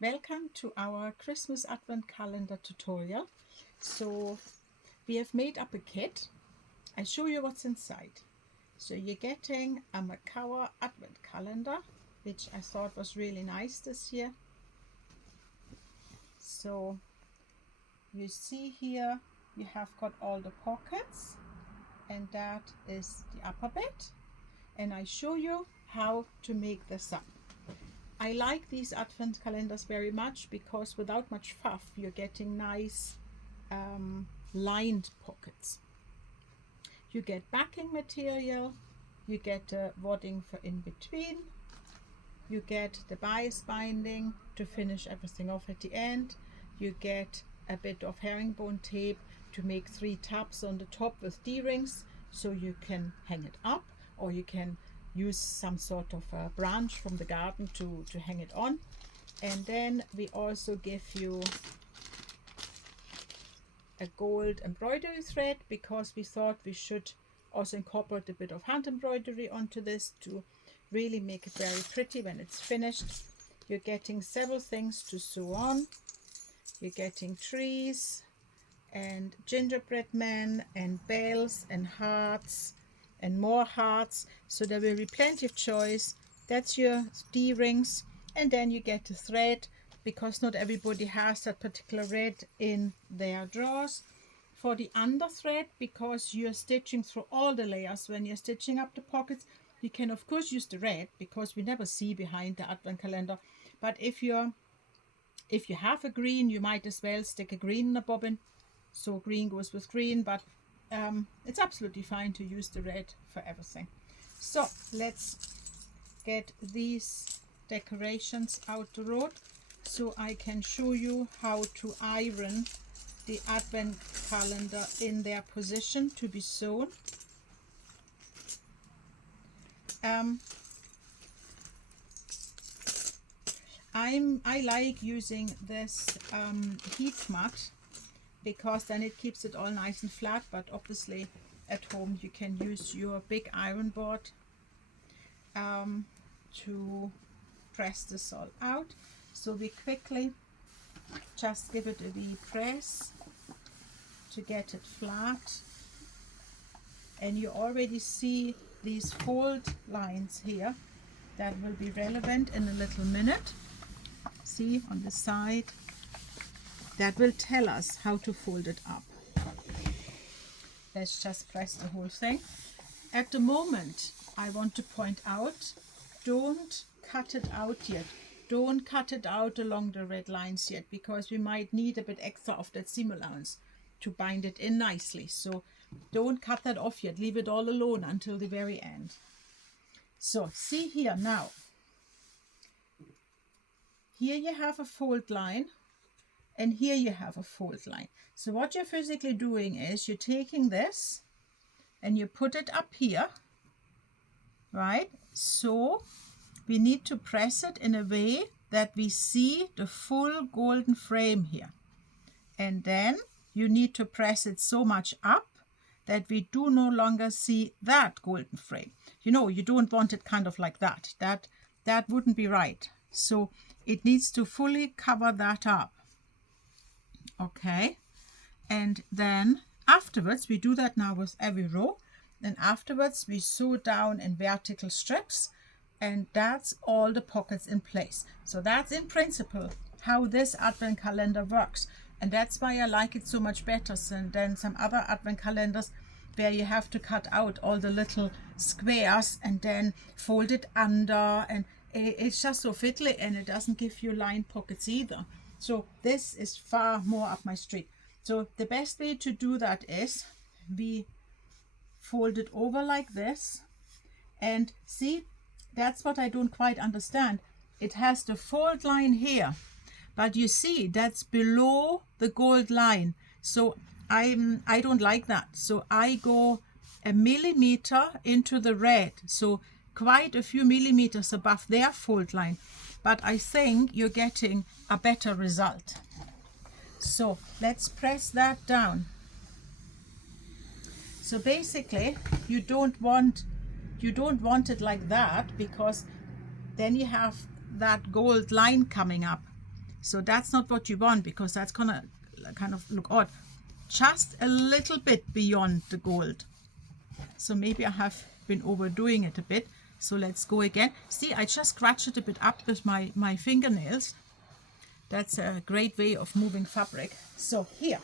Welcome to our Christmas Advent Calendar tutorial. So we have made up a kit. I show you what's inside. So you're getting a Macawa Advent Calendar, which I thought was really nice this year. So you see here you have got all the pockets, and that is the upper bit. And I show you how to make this up. I like these advent calendars very much because without much fluff you're getting nice lined pockets. You get backing material, you get wadding for in between, you get the bias binding to finish everything off at the end, you get a bit of herringbone tape to make 3 tabs on the top with D-rings so you can hang it up, or you can use some sort of a branch from the garden to hang it on. And then we also give you a gold embroidery thread because we thought we should also incorporate a bit of hand embroidery onto this to really make it very pretty when it's finished. You're getting several things to sew on. You're getting trees and gingerbread men and bells and hearts and more hearts, so there will be plenty of choice. That's your D-rings, and then you get the thread because not everybody has that particular red in their drawers. For the under thread, because you're stitching through all the layers when you're stitching up the pockets, you can of course use the red because we never see behind the advent calendar. But if you have a green, you might as well stick a green in a bobbin, so green goes with green, but it's absolutely fine to use the red for everything. So let's get these decorations out the road so I can show you how to iron the advent calendar in their position to be sewn. I like using this heat mat because then it keeps it all nice and flat, but obviously at home you can use your big iron board to press this all out. So we quickly just give it a wee press to get it flat, and you already see these fold lines here that will be relevant in a little minute. See on the side, that will tell us how to fold it up. Let's just press the whole thing. At the moment, I want to point out, don't cut it out yet. Don't cut it out along the red lines yet, because we might need a bit extra of that seam allowance to bind it in nicely. So don't cut that off yet. Leave it all alone until the very end. So see here now. Here you have a fold line, and here you have a fold line. So what you're physically doing is you're taking this and you put it up here, right? So we need to press it in a way that we see the full golden frame here. And then you need to press it so much up that we do no longer see that golden frame. You know, you don't want it kind of like that. That wouldn't be right. So it needs to fully cover that up. Okay, and then afterwards we do that now with every row, and afterwards we sew down in vertical strips, and that's all the pockets in place. So that's in principle how this advent calendar works, and that's why I like it so much better than some other advent calendars where you have to cut out all the little squares and then fold it under, and it's just so fiddly, and it doesn't give you lined pockets either. So this is far more up my street. So the best way to do that is we fold it over like this, and see, that's what I don't quite understand. It has the fold line here, but you see that's below the gold line. So I don't like that. So I go 1 millimeter into the red, so quite a few millimeters above their fold line. But I think you're getting a better result. So let's press that down. So basically you don't want it like that, because then you have that gold line coming up. So that's not what you want, because that's gonna kind of look odd. Just a little bit beyond the gold. So maybe I have been overdoing it a bit. So let's go again. See, I just scratch it a bit up with my fingernails. That's a great way of moving fabric. So here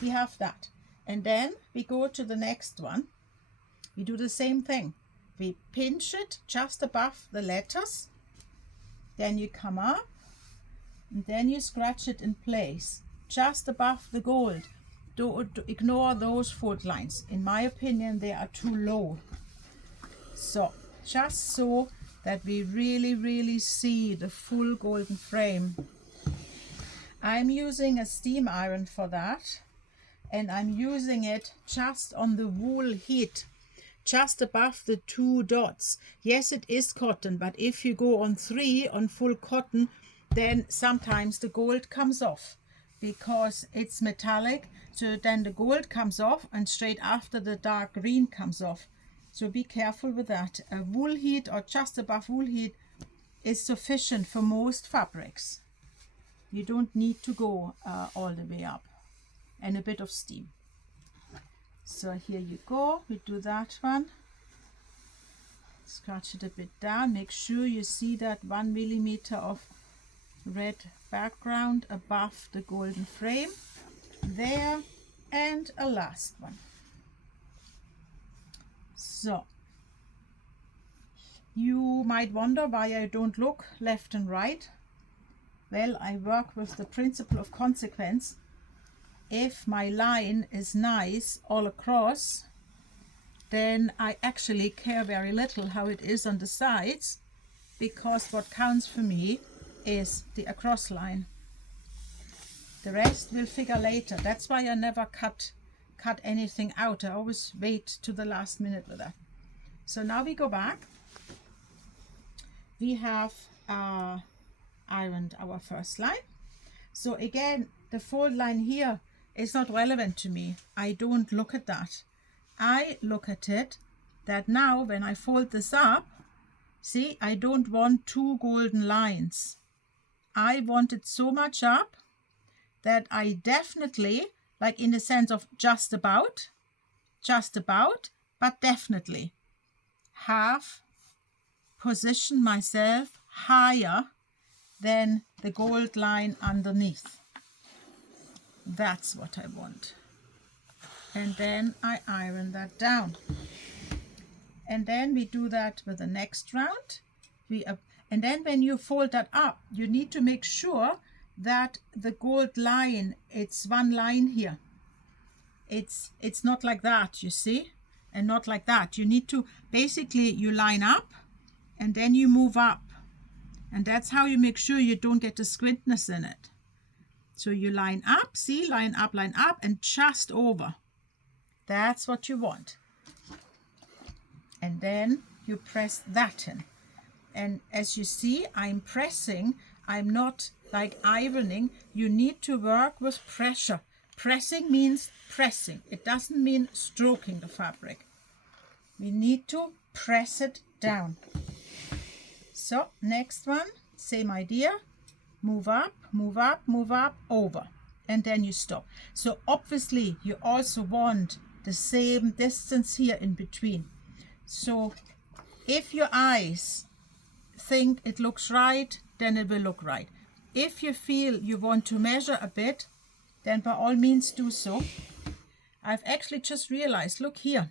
we have that. And then we go to the next one. We do the same thing. We pinch it just above the letters. Then you come up and then you scratch it in place just above the gold. Don't ignore those fold lines. In my opinion, they are too low. So just so that we really see the full golden frame. I'm using a steam iron for that, and I'm using it just on the wool heat, just above the 2 dots. Yes, it is cotton, but if you go on 3 on full cotton, then sometimes the gold comes off because it's metallic. So then the gold comes off and straight after the dark green comes off. So be careful with that. A wool heat or just above wool heat is sufficient for most fabrics. You don't need to go all the way up. And a bit of steam. So here you go. We do that one. Scratch it a bit down. Make sure you see that 1 millimeter of red background above the golden frame. There, and a last one. So you might wonder why I don't look left and right. Well, I work with the principle of consequence. If my line is nice all across, then I actually care very little how it is on the sides, because what counts for me is the across line. The rest we'll figure later. That's why I never cut anything out. I always wait to the last minute with that. So now we go back. We have ironed our first line. So again, the fold line here is not relevant to me. I don't look at that. I look at it that now when I fold this up, see, I don't want 2 golden lines. I want it so much up that I definitely, like in the sense of just about, but definitely have positioned myself higher than the gold line underneath. That's what I want. And then I iron that down. And then we do that with the next round. And then when you fold that up, you need to make sure that the gold line, it's one line here. It's not like that, you see, and not like that. You need to, basically you line up and then you move up. And that's how you make sure you don't get the squintness in it. So you line up, see, line up, and just over. That's what you want. And then you press that in. And as you see, I'm pressing. I'm not like ironing. You need to work with pressure. Pressing means pressing. It doesn't mean stroking the fabric. We need to press it down. So next one, same idea. Move up, move up, move up, over. And then you stop. So obviously you also want the same distance here in between. So if your eyes think it looks right, then it will look right. If you feel you want to measure a bit, then by all means do so. I've actually just realized, look here,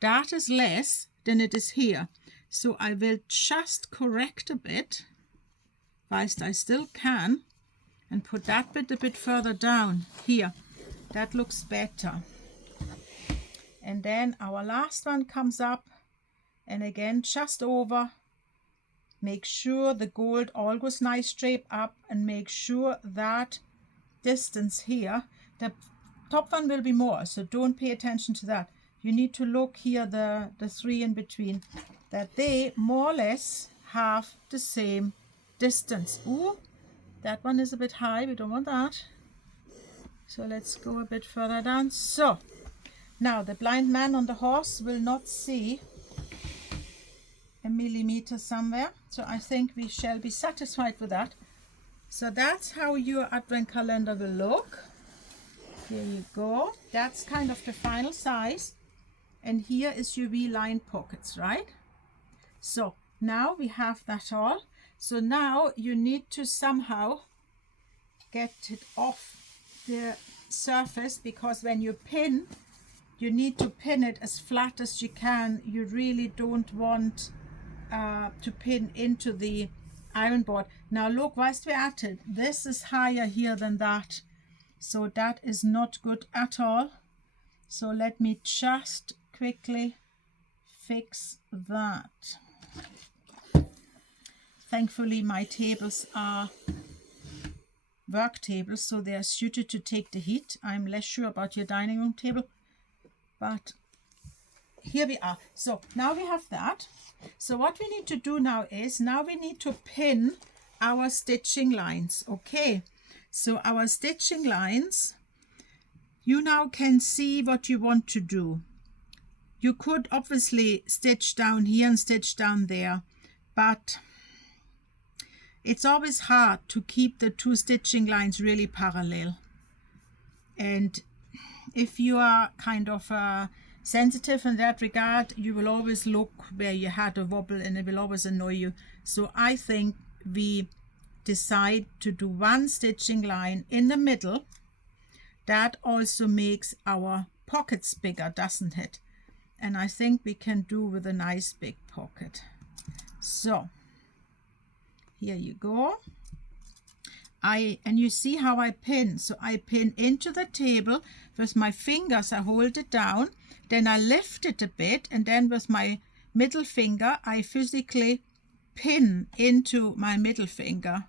that is less than it is here. So I will just correct a bit, whilst I still can, and put that bit a bit further down here. That looks better. And then our last one comes up, and again just over. Make sure the gold all goes nice straight up, and make sure that distance here, the top one will be more, so don't pay attention to that. You need to look here, the 3 in between, that they more or less have the same distance. Ooh, that one is a bit high, we don't want that. So let's go a bit further down. So now the blind man on the horse will not see a millimeter somewhere, so I think we shall be satisfied with that. So that's how your advent calendar will look. Here you go. That's kind of the final size. And here is your V-line pockets, right? So now we have that all. So now you need to somehow get it off the surface, because when you pin, you need to pin it as flat as you can. You really don't want to pin into the iron board. Now look, whilst we're at it, this is higher here than that. So that is not good at all. So let me just quickly fix that. Thankfully my tables are work tables, so they are suited to take the heat. I'm less sure about your dining room table, but here we are. So now we have that. So what we need to do now is, now we need to pin our stitching lines. Okay, so our stitching lines, you now can see what you want to do. You could obviously stitch down here and stitch down there, but it's always hard to keep the two stitching lines really parallel. And if you are kind of sensitive in that regard, you will always look where you had a wobble and it will always annoy you. So I think we decide to do one stitching line in the middle. That also makes our pockets bigger, doesn't it? And I think we can do with a nice big pocket. So here you go. And you see how I pin. So I pin into the table with my fingers. I hold it down, then I lift it a bit, and then with my middle finger I physically pin into my middle finger.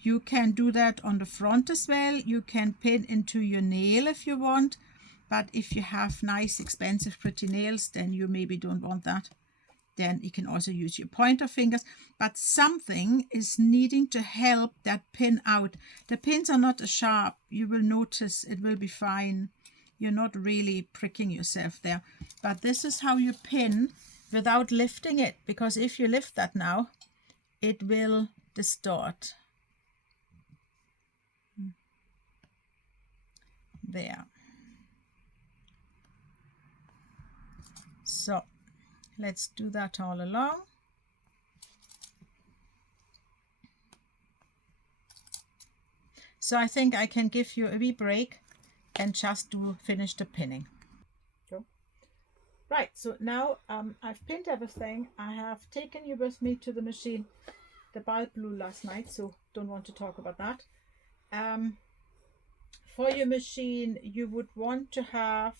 You can do that on the front as well. You can pin into your nail if you want, but if you have nice expensive pretty nails, then you maybe don't want that. Then you can also use your pointer fingers, but something is needing to help that pin out. The pins are not as sharp. You will notice it will be fine. You're not really pricking yourself there. But this is how you pin without lifting it, because if you lift that now, it will distort. There. So let's do that all along. So I think I can give you a wee break and just finish the pinning. So, right, so now I've pinned everything. I have taken you with me to the machine. The bulb blew last night, so don't want to talk about that. For your machine, you would want to have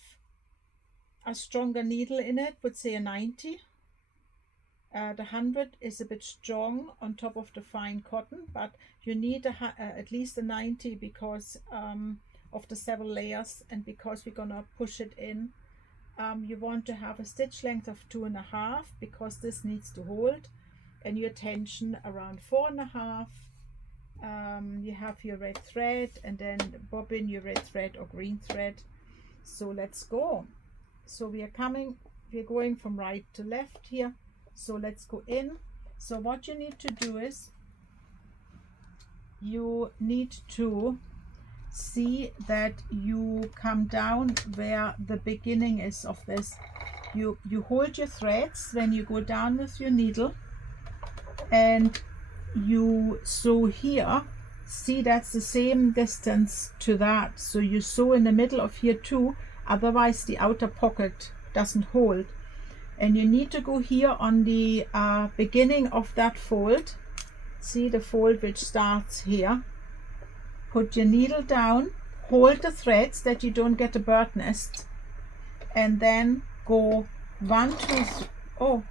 a stronger needle in it, would say a 90. The 100 is a bit strong on top of the fine cotton, but you need at least a 90 because of the several layers, and because we're gonna push it in. You want to have a stitch length of 2.5 because this needs to hold, and your tension around 4.5. You have your red thread, and then bobbin your red thread or green thread. So let's go. So we're going from right to left here. So let's go in. So what you need to do is you need to see that you come down where the beginning is of this. You hold your threads when you go down with your needle, and you sew here. See, that's the same distance to that. So you sew in the middle of here too, otherwise the outer pocket doesn't hold. And you need to go here on the beginning of that fold. See the fold which starts here. Put your needle down, hold the threads that you don't get a bird nest, and then go 1, 2, 3. Oh,